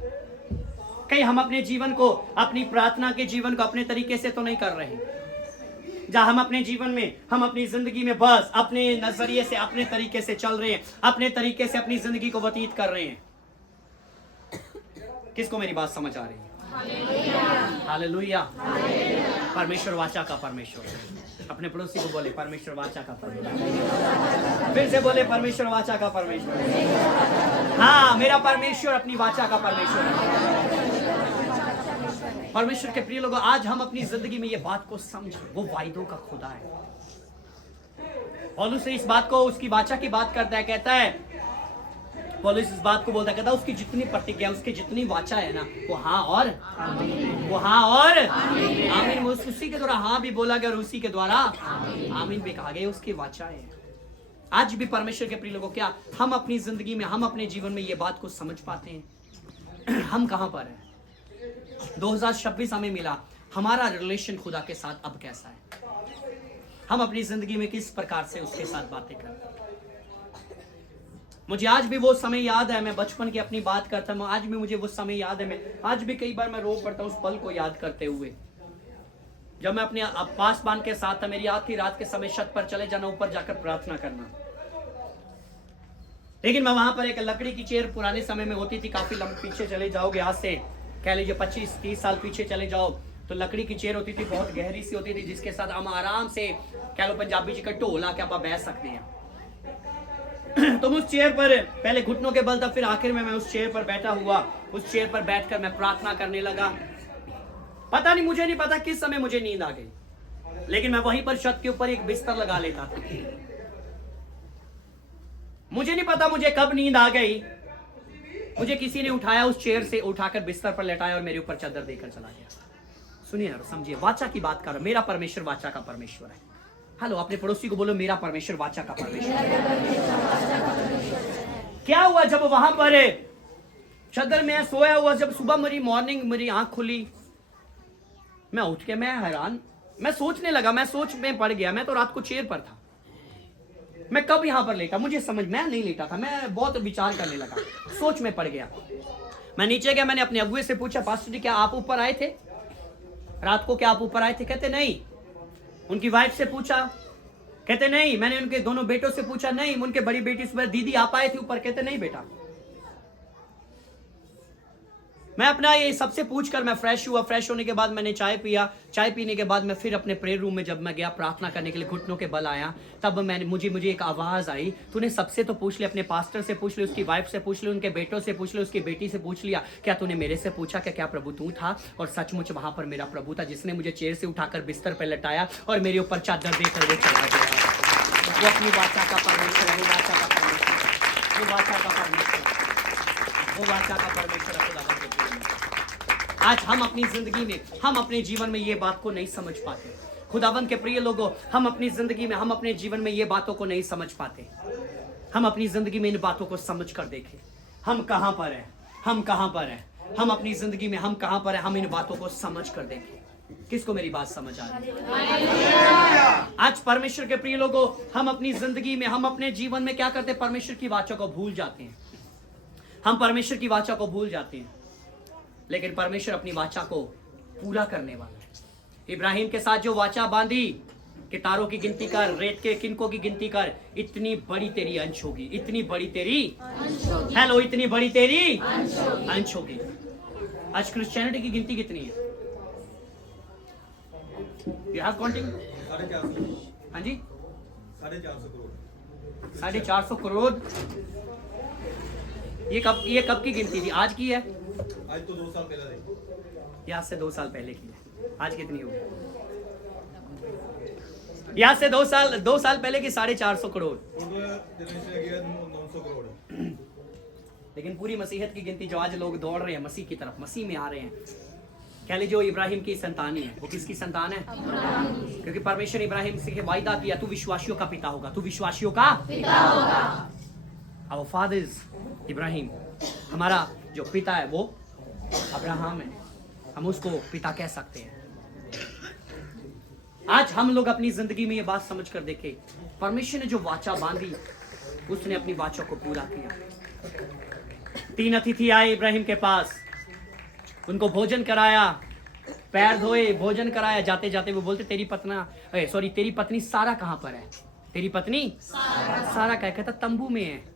कहीं हम अपने जीवन को, अपनी प्रार्थना के जीवन को अपने तरीके से तो नहीं कर रहे, जहां हम अपने जीवन में, हम अपनी जिंदगी में बस अपने नजरिए से, अपने तरीके से चल रहे हैं, अपने तरीके से अपनी जिंदगी को व्यतीत कर रहे हैं। किसको मेरी बात समझ आ रही है? हालेलुया। परमेश्वर वाचा का परमेश्वर। अपने पड़ोसी को बोले, परमेश्वर वाचा का परमेश्वर। फिर से बोले, परमेश्वर वाचा का परमेश्वर। हाँ, मेरा परमेश्वर अपनी वाचा का परमेश्वर है। परमेश्वर के प्रिय लोगों, आज हम अपनी जिंदगी में ये बात को समझ, वो वायदों का खुदा है। पौलुस इस बात को, उसकी वाचा की बात करता है, कहता है, पौलुस इस बात को बोलता है, कहता है उसकी जितनी प्रतिज्ञा, उसकी जितनी वाचा है ना, वो हाँ और वो हाँ और आमीन। उसी के द्वारा हाँ भी बोला गया और उसी के द्वारा आमीन भी कहा गया। उसकी वाचा है। आज भी परमेश्वर के प्रिय लोगों, क्या हम अपनी जिंदगी में, हम अपने जीवन में ये बात को समझ पाते हैं? हम कहां पर है? 2026 हमें मिला, हमारा रिलेशन खुदा के साथ अब कैसा है? हम अपनी जिंदगी में किस प्रकार से उसके साथ बातें करते हैं? मुझे आज भी वो समय याद है, मैं बचपन की अपनी बात करता हूँ, आज भी मुझे वो समय याद है। मैं आज भी कई बार मैं रो पड़ता हूँ उस पल को याद करते हुए, जब मैं अपने पासबान के साथ था। मेरी आधी रात के समय छत पर चले जाना, ऊपर जाकर प्रार्थना करना। लेकिन मैं वहां पर एक लकड़ी की चेयर पुराने समय में होती थी, काफी लंबे, पीछे चले जाओगे आज से कह लीजिए 25-30 साल पीछे चले जाओ तो लकड़ी की चेयर होती थी, बहुत गहरी सी होती थी, जिसके साथ हम आराम से कह लो पंजाबी जी का ढोला के आप बैठ सकते हैं। तो उस चेयर पर पहले घुटनों के बल था, फिर आखिर में मैं उस चेयर पर बैठा हुआ, उस चेयर पर बैठकर मैं प्रार्थना करने लगा। पता नहीं, मुझे नहीं पता किस समय मुझे नींद आ गई, लेकिन मैं वहीं पर छत के ऊपर एक बिस्तर लगा लेता था। मुझे नहीं पता मुझे कब नींद आ गई, मुझे किसी ने उठाया, उस चेयर से उठाकर बिस्तर पर लेटाया और मेरे ऊपर चादर देकर चला गया। सुनिए यार, समझिए, वाचा की बात कर रहा हूं। मेरा परमेश्वर वाचा का परमेश्वर है। हेलो, अपने पड़ोसी को बोलो मेरा परमेश्वर वाचा का परमेश्वर है। क्या हुआ जब वहां पर चादर में सोया हुआ, जब सुबह मेरी आंख खुली, मैं उठ के मैं हैरान, मैं सोचने लगा, मैं सोच में पड़ गया। मैं तो रात को चेयर पर था, मैं कब यहां पर लेटा मुझे समझ, मैं नहीं लेटा था, मैं बहुत विचार करने लगा, सोच में पड़ गया। मैं नीचे गया, मैंने अपने अगुए से पूछा, पास्टर जी क्या आप ऊपर आए थे रात को, क्या आप ऊपर आए थे? कहते नहीं। उनकी वाइफ से पूछा, कहते नहीं। मैंने उनके दोनों बेटों से पूछा, नहीं। उनके बड़ी बेटी से, दीदी आप आए थे ऊपर? कहते नहीं बेटा। मैं अपना ये सबसे पूछकर मैं फ्रेश हुआ। फ्रेश होने के बाद मैंने चाय पिया। चाय पीने के बाद मैं फिर अपने प्रेयर रूम में जब मैं गया प्रार्थना करने के लिए, घुटनों के बल आया, तब मुझे एक आवाज आई, तूने सबसे तो पूछ लिया, अपने पास्टर से पूछ लिया, उसकी वाइफ से पूछ लिया, उनके बेटों से पूछ लिया, उसकी बेटी से पूछ लिया, क्या तूने मेरे से पूछा कि क्या प्रभु तू था? और सचमुच वहां पर मेरा प्रभु था, जिसने मुझे चेयर से उठाकर बिस्तर पर लटाया और मेरे ऊपर चादर देकर वो चला गया। वो अपनी वाचा का परमेश्वर है, वो वाचा का परमेश्वर, वो वाचा का परमेश्वर, वो वाचा का परमेश्वर है। आज हम अपनी जिंदगी में, हम अपने जीवन में ये बात को नहीं समझ पाते। खुदावंद के प्रिय लोगों, हम अपनी जिंदगी में, हम अपने जीवन में ये बातों को नहीं समझ पाते। हम अपनी जिंदगी में इन बातों को समझ कर देखें, हम कहां पर हैं, हम कहां पर हैं, हम अपनी जिंदगी में हम कहां पर हैं, हम इन बातों को समझ कर देखें। किसको मेरी बात समझ आ रही है? आज परमेश्वर के प्रिय लोगों, हम अपनी जिंदगी में, हम अपने जीवन में क्या करते हैं? परमेश्वर की वाचा को भूल जाते हैं। हम परमेश्वर की वाचा को भूल जाते हैं, लेकिन परमेश्वर अपनी वाचा को पूरा करने वाला है। इब्राहिम के साथ जो वाचा बांधी कि तारों की गिनती कर, रेत के किनकों की गिनती कर, इतनी बड़ी तेरी अंश होगी, इतनी बड़ी तेरी हेलो, इतनी बड़ी तेरी अंश होगी। आज क्रिश्चियनिटी की गिनती कितनी है? You have counting? 450। हाँ जी, 450 करोड़। 450 करोड़। ये कब की गिनती थी? आज की है? आज तो 2 साल पहले थी। यहाँ से 2 साल पहले की है। आज कितनी होगी? यहाँ से 2 साल पहले की 450 करोड़। जनरेशन गया 900 करोड़। लेकिन पूरी मसीहत की गिनती जो आज लोग दौड़ रहे हैं मसीह की तरफ, मसीह में आ रहे हैं, कह लीजिए वो इब्राहिम की संतान ही है। वो किसकी संतान है? क्योंकि परमेश्वर इब्राहिम से वायदा किया, तू विश्वासियों का पिता होगा, तू विश्वासियों का पिता होगा। Our father is इब्राहिम, हमारा जो पिता है वो अब्राहम है, हम उसको पिता कह सकते हैं। आज हम लोग अपनी जिंदगी में ये बात समझ कर देखें, परमेश्वर ने जो वाचा बांधी, उसने अपनी वाचा को पूरा किया। 3 अतिथि आए इब्राहिम के पास, उनको भोजन कराया, पैर धोए, भोजन कराया। जाते जाते वो बोलते तेरी पत्नी सारा कहां पर है? तेरी पत्नी सारा क्या? कहता तंबू में है।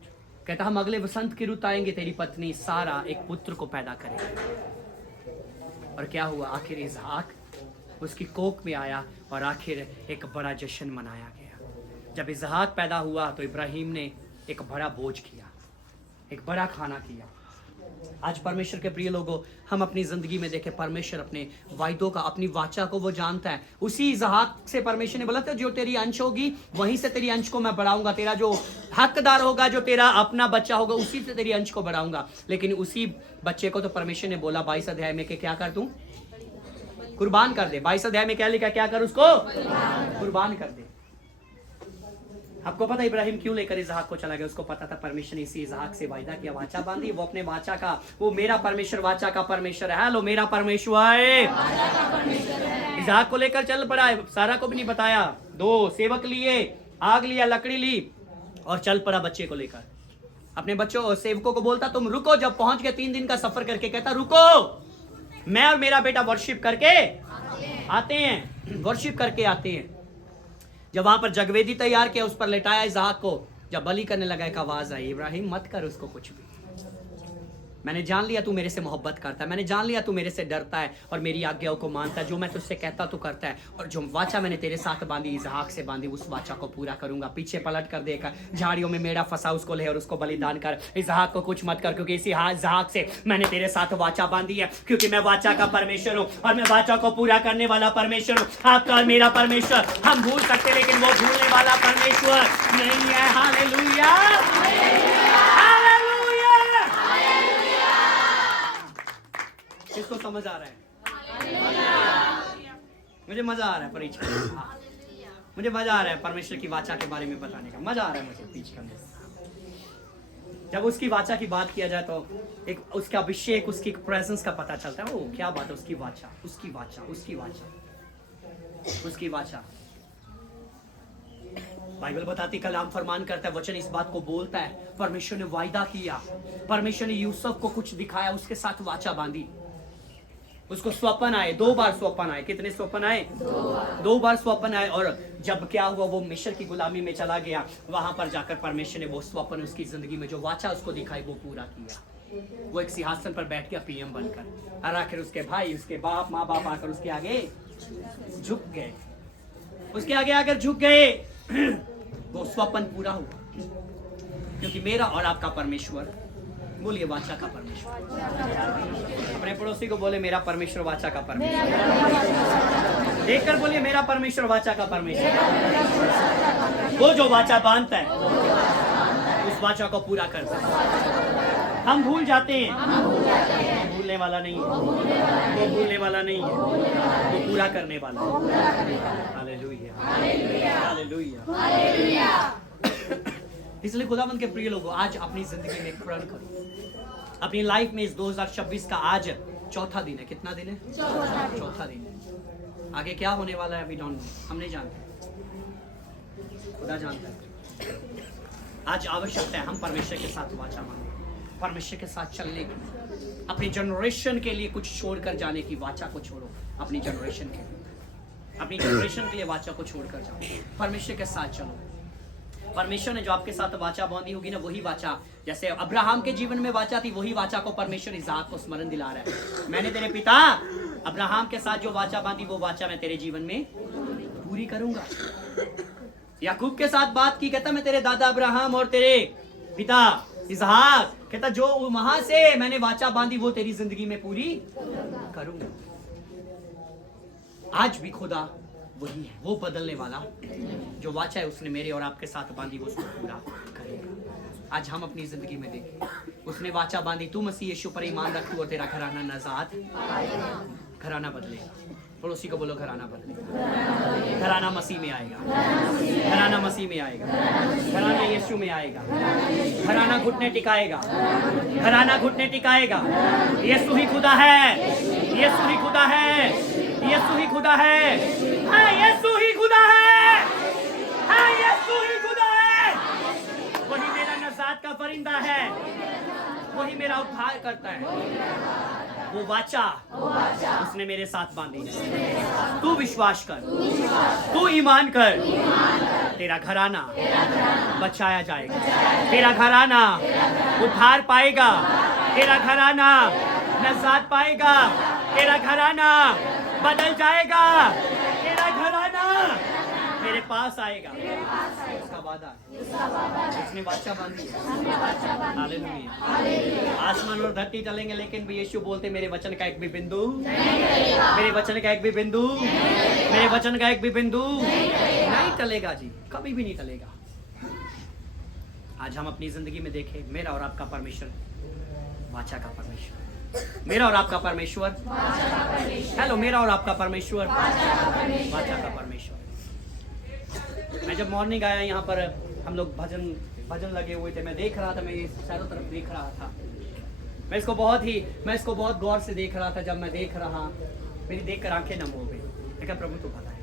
कहता हम अगले वसंत की रुत आएंगे, तेरी पत्नी सारा एक पुत्र को पैदा करेगी। और क्या हुआ? आखिर इसहाक उसकी कोख में आया और आखिर एक बड़ा जश्न मनाया गया। जब इसहाक पैदा हुआ तो इब्राहिम ने एक बड़ा भोज किया, एक बड़ा खाना किया। आज परमेश्वर के प्रिय लोगों, हम अपनी जिंदगी में देखें, परमेश्वर अपने वायदों का, अपनी वाचा को वो जानता है। उसी इसहाक से परमेश्वर ने बोला था जो तेरी अंश होगी वहीं से तेरी अंश को मैं बढ़ाऊंगा, तेरा जो हकदार होगा, जो तेरा अपना बच्चा होगा, उसी से तेरी अंश को बढ़ाऊंगा। लेकिन उसी बच्चे को तो परमेश्वर ने बोला 22 अध्याय में कि क्या कर दूं? कुर्बान कर दे। 22 अध्याय में क्या लिखा? क्या कर? उसको कुर्बान कर दे। आपको पता इब्राहिम क्यों लेकर इसहाक को चला गया? उसको पता था परमेश्वर ने इसी इसहाक से वायदा किया, वाचा बांधी। वो अपने वाचा का, वो मेरा परमेश्वर वाचा का परमेश्वर है। हेलो, मेरा परमेश्वर है। इसहाक को लेकर चल पड़ा है, सारा को भी नहीं बताया। 2 सेवक लिए, आग लिया, लकड़ी ली और चल पड़ा बच्चे को लेकर। अपने बच्चों और सेवकों को बोलता तुम रुको। जब पहुंच गए 3 दिन का सफर करके, कहता रुको, मैं और मेरा बेटा वर्शिप करके आते हैं, वर्शिप करके आते हैं। जब वहां पर जगवेदी तैयार किया, उस पर लेटाया इसहाक को, जब बलि करने लगा एक आवाज आई, इब्राहिम मत कर उसको कुछ भी, मैंने जान लिया तू मेरे से मोहब्बत करता है, मैंने जान लिया तू मेरे से डरता है और मेरी आज्ञाओं को मानता है, जो मैं तुझसे कहता तू करता है, और जो वाचा मैंने तेरे साथ बांधी, इसहाक से बांधी, उस वाचा को पूरा करूंगा। पीछे पलट कर देखा, झाड़ियों में मेढ़ा फंसा, उसको ले और उसको बलिदान कर, इसहाक को कुछ मत कर, क्योंकि इसी इसहाक से मैंने तेरे साथ वाचा बांधी है, क्योंकि मैं वाचा का परमेश्वर हूँ और मैं वाचा को पूरा करने वाला परमेश्वर हूँ। आपका और मेरा परमेश्वर हम भूल सकते, लेकिन वो भूलने वाला परमेश्वर नहीं है। हालेलुया, इसको समझ आ रहा है? मुझे मजा आ रहा है परीक्षा करने, मुझे मजा आ रहा है परमेश्वर की वाचा के बारे में बताने का, मजा आ रहा है मुझे पीछ करने से। जब उसकी वाचा की बात किया जाए तो एक उसका अभिषेक, उसकी प्रेजेंस का पता चलता है। ओ क्या बात है, उसकी वाचा, उसकी वाचा, उसकी वाचा, उसकी वाचा। बाइबल बताती, कलाम फरमान करता है, वचन इस बात को बोलता है, परमेश्वर ने वायदा किया, परमेश्वर ने यूसुफ को कुछ दिखाया, उसके साथ वाचा बांधी, उसको स्वप्न आए, 2 बार स्वप्न आए। कितने स्वप्न आए? 2 बार स्वप्न आए। और जब क्या हुआ, वो मिस्र की गुलामी में चला गया, वहां पर जाकर परमेश्वर ने वो स्वप्न, उसकी जिंदगी में जो वाचा उसको दिखाई, वो पूरा किया। वो एक सिंहासन पर बैठ गया पीएम बनकर, और आखिर उसके भाई, उसके बाप, माँ बाप आकर उसके आगे झुक गए, उसके आगे आकर झुक गए। वो स्वप्न पूरा हुआ, क्योंकि मेरा और आपका परमेश्वर, बोलिए वाचा का परमेश्वर। अपने पड़ोसी को बोले, मेरा परमेश्वर वाचा का परमेश्वर। देखकर बोलिए, मेरा परमेश्वर वाचा का परमेश्वर। वो जो वाचा बांधता है उस वाचा को पूरा करता है। हम भूल जाते हैं, वो भूलने वाला नहीं है, वो भूलने वाला नहीं है, वो पूरा करने वाला है। Hallelujah, hallelujah. इसलिए खुदावंद के प्रिय लोगों, आज अपनी जिंदगी में प्रण करो, अपनी लाइफ में इस 2026 का आज चौथा दिन है। कितना दिन है? चौथा दिन है। आगे क्या होने वाला है, वी डोंट नो, हम नहीं जानते, खुदा जानता है। आज आवश्यकता है हम परमेश्वर के साथ वाचा माने, परमेश्वर के साथ चलने की, अपनी जनरेशन के लिए कुछ छोड़कर जाने की। वाचा को छोड़ो, अपनी जनरेशन के लिए, अपनी जनरेशन के लिए वाचा को छोड़कर जाओ, परमेश्वर के साथ चलो। परमेश्वर ने जो आपके साथ वाचा बांधी होगी ना, वही वाचा, जैसे अब्राहम के जीवन में वाचा थी, वही वाचा को परमेश्वर इसहाक को स्मरण दिला रहा है। मैंने तेरे पिता अब्राहम के साथ जो वाचा बांधी, वो वाचा मैं तेरे जीवन में पूरी करूंगा। याकूब के साथ बात की, कहता मैं तेरे दादा अब्राहम और तेरे पिता इसहाक, कहता जो वहां से मैंने वाचा बांधी, वो तेरी जिंदगी में पूरी करूंगा। आज भी खुदा वही है, वो बदलने वाला, जो वाचा है उसने मेरे और आपके साथ बांधी, वो उसको पूरा करेगा। आज हम अपनी जिंदगी में देखें, उसने वाचा बांधी, तू मसीह यीशु पर ईमान रख, तू और तेरा घराना नजात, घराना बदलेगा। पड़ोसी को बोलो, घराना बदलेगा, घराना मसीह में आएगा, घराना मसीह में आएगा, घराना यीशु में आएगा, घराना घुटने टिकाएगा, घराना घुटने टिकाएगा। यीशु ही खुदा है, यीशु ही खुदा है, यीशु ही खुदा है, हाँ यीशु ही खुदा है, हाँ यीशु ही खुदा है। वही मेरा नजात का परिंदा है, वही मेरा उद्धार करता है। वो वाचा उसने मेरे साथ बांधी। तू विश्वास कर, तू ईमान कर, तेरा घराना बचाया जाएगा, तेरा घराना उद्धार पाएगा, तेरा घराना नजात पाएगा, तेरा घराना बदल जाएगा, तेरा घराना मेरे पास आएगा। उसका वादा, उसने वाचा बांधी। हालेलुया। आसमान और धरती टलेंगे, लेकिन भी यीशु बोलते मेरे वचन का एक भी बिंदु, मेरे वचन का एक भी बिंदु, मेरे वचन का एक भी बिंदु नहीं टलेगा जी, कभी भी नहीं टलेगा। आज हम अपनी जिंदगी में देखें, मेरा और आपका परमेश्वर वाचा का परमेश्वर, मेरा और आपका परमेश्वर, हेलो, मेरा और आपका परमेश्वर वाचा का परमेश्वर। मैं जब मॉर्निंग आया यहाँ पर, हम लोग भजन लगे हुए थे, मैं देख रहा था, मैं ये चारों तरफ देख रहा था, मैं इसको बहुत गौर से देख रहा था। जब मैं देख रहा, मेरी देखकर आंखें नम हो गई। लेकिन प्रभु तो पता है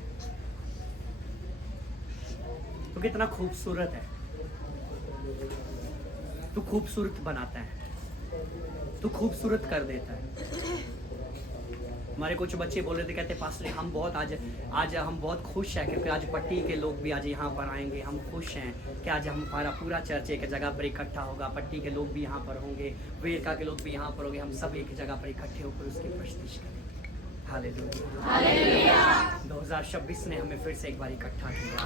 तो कितना खूबसूरत है, तू खूबसूरत बनाता है, तू खूबसूरत कर देता है। हमारे कुछ बच्चे बोल रहे थे, कहते पास्टर हम बहुत आज हम बहुत खुश हैं क्योंकि आज पट्टी के लोग भी आज यहाँ पर आएंगे। हम खुश हैं कि आज हमारा पूरा चर्च एक जगह पर इकट्ठा होगा, पट्टी के लोग भी यहाँ पर होंगे, वेरका के लोग भी यहाँ पर होंगे, हम सब एक जगह पर इकट्ठे होकर उसकी प्रस्तुति करेंगे। हालेलुया। 2026 ने हमें फिर से एक बार इकट्ठा किया।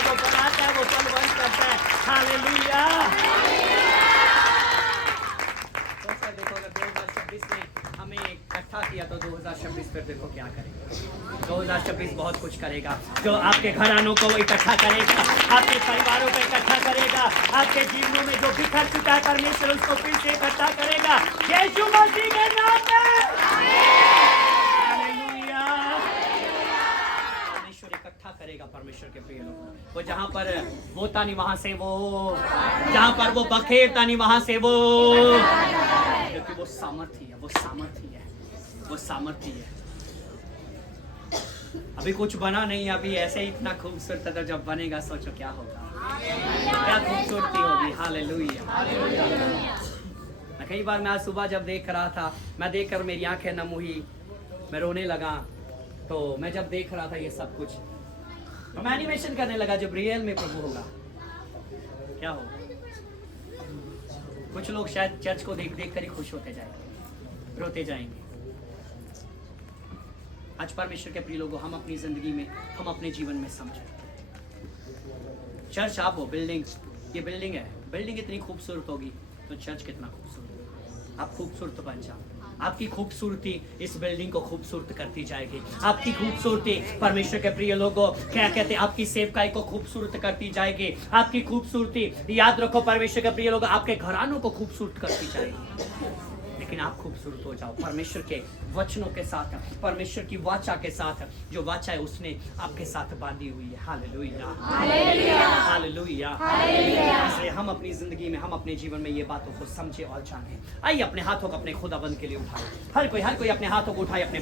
वो बनाता है, वो बलवंत करता है। हालेलुया। देखो अगर 2026 ने हमें इकट्ठा किया तो 2026 फिर देखो क्या करेगा। 2026 बहुत कुछ करेगा, जो आपके घरानों को इकट्ठा करेगा, आपके परिवारों को इकट्ठा करेगा, आपके जीवनों में जो बिखर चुका है परमेश्वर उसको फिर से इकट्ठा करेगा यीशु मसीह के नाम में। हालेलुया। परमेश्वर इकट्ठा करेगा परमेश्वर के प्रिय लोग। वो जहाँ पर वो तानी वहां से वो, जहाँ पर वो बखेर तानी वहां से वो, क्योंकि वो सामर्थ्य है, वो सामर्थ्य है, वो सामर्थ्य है। अभी कुछ बना नहीं, अभी ऐसे ही इतना खूबसूरत था, जब बनेगा सोचो क्या होगा, क्या खूबसूरती होगी। हालेलुया। कई बार मैं आज सुबह जब देख रहा था, मैं देखकर मेरी आंखें नम हुई, मैं रोने लगा। तो मैं जब देख रहा था ये सब कुछ, तो मैं एनिमेशन करने लगा जब रियल में प्रभु होगा क्या होगा। कुछ लोग शायद चर्च को देख देख कर ही खुश होते जाएंगे, रोते जाएंगे। आज परमेश्वर के प्रिय लोगों, हम अपनी जिंदगी में, हम अपने जीवन में समझें, चर्च आप हो, बिल्डिंग, ये बिल्डिंग है, बिल्डिंग इतनी खूबसूरत होगी तो चर्च कितना खूबसूरत होगा। आप खूबसूरत बन जाओ, आपकी खूबसूरती इस बिल्डिंग को खूबसूरत करती जाएगी। आपकी खूबसूरती परमेश्वर के प्रिय लोगों क्या कहते हैं, आपकी सेवकाई को खूबसूरत करती जाएगी। आपकी खूबसूरती, याद रखो परमेश्वर के प्रिय लोगों, आपके घरानों को खूबसूरत करती जाएगी। लेकिन आप खूबसूरत हो जाओ परमेश्वर के वचनों के साथ, परमेश्वर की वाचा के साथ, जो वाचा है उसने आपके साथ बांधी हुई है। Hallelujah, hallelujah. इसलिए हम अपनी जिंदगी में, हम अपने जीवन में ये बातों को समझे और जाने। आइए अपने हाथों को अपने खुदाबंद के लिए उठाएं। हर कोई अपने हाथों को उठाए अपने